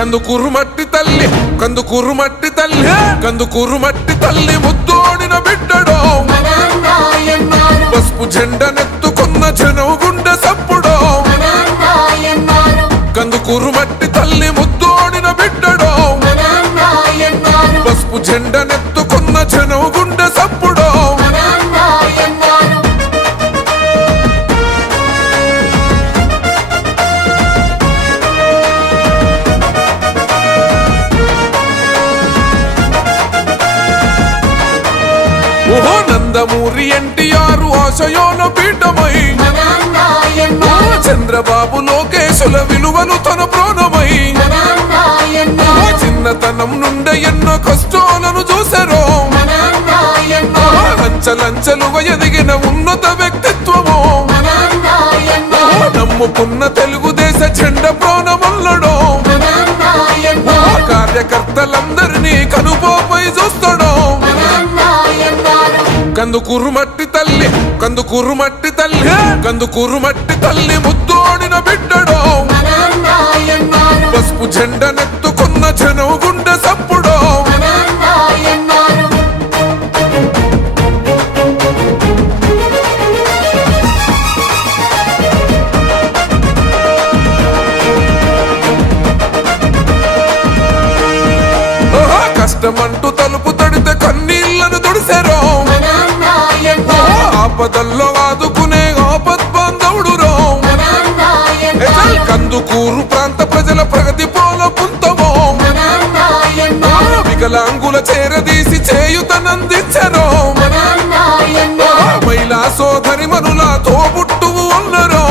కందుకూరు మట్టి తల్లి కందుకూరు మట్టి తల్లి కందుకూరు మట్టి తల్లి ముద్దోడిన బిడ్డడో. మనాన్నాయన్నారు పసుపు జెండనెత్తుకున్న జనవు గుండె సప్పుడో కందుకూరు మట్టి తల్లి ముద్దోడిన బిడ్డడో. పసుపు జెండ నందమూరి ఎన్టీఆర్ ఆశయోన పీఠమై. చంద్రబాబు లోకేశుల విలువలు తన ప్రాణమై. చిన్నతనం నుండి ఎన్నో కష్టాలను చూసారో. మనాన్నాయన్నారు ఎదిగిన ఉన్నత వ్యక్తిత్వము. నమ్ముకున్న తెలుగుదేశ చెండ ప్రాణమల్లడో. కార్యకర్త కందుకూరు మట్టి తల్లి కందుకూరు మట్టి తల్లి కందుకూరు మట్టి తల్లి ముద్దోడిన బిడ్డడో. మనాన్నాయన్నారు పసుపు జెండనెత్తుకున్న జనవు గుండె సప్పుడో. కష్టమంటూ తలుపు ఆపదల్లో ఆదుకునే ఆపద్ బాంధవుడు రో మనాన్నాయన్నారు కందుకూరు ప్రాంత ప్రజల ప్రగతి పోల మనాన్నాయన్నారు వికలాంగుల చేరదీసి మనాన్నాయన్నారు మహిళా సోదరి మనుల తోబుట్టువు ఉన్నరో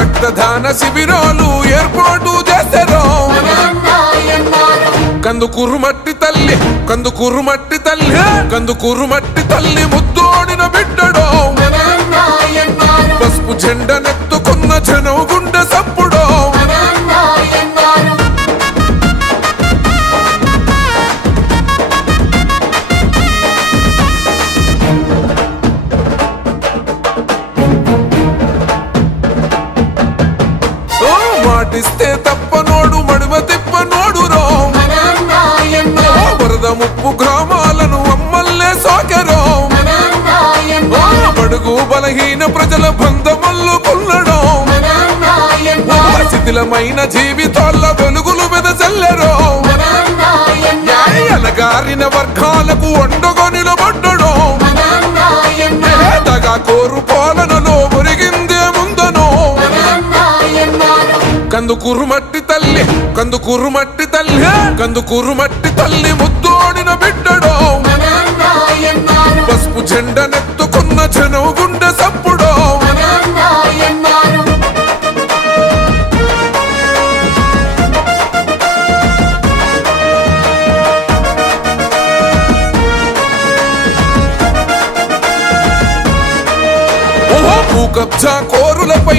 రక్తదాన శిబిరాలు ఏర్పాటు చేశారో కందుకూరు మట్టి తల్లి కందుకూరు మట్టి తల్లి కందుకూరు మట్టి తల్లి మన బిడ్డడో పసుపు జెండనెత్తుకున్న జనం గుండె సప్పుడో మనాన్నాయన్నారు తప్ప నోడు తప్పనోడు మడిమ తిప్పనోడు రో మనాన్నాయన్నారు వరద ముప్పు బలహీన ప్రజల బంధమల్లు పుల్లడో శిథిలమైన జీవితాల వెలుగులు వెదజల్లరో మనాన్నాయన్నారు అలగారిన వర్గాలకు వండగా నిలబడ్డడం. మనాన్నాయన్నారు పేదగా కోరు పాలనలో ఒరిగిందే ముందనో. కందుకూరు మట్టి తల్లి కందుకూరు మట్టి తల్లి కందుకూరు మట్టి తల్లి ముద్దోడిన బిడ్డడం. మనాన్నాయన్నారు పసుపు జెండనెత్తుకున్న జనవు గుండె సప్పుడో కబ్జా కోరులపై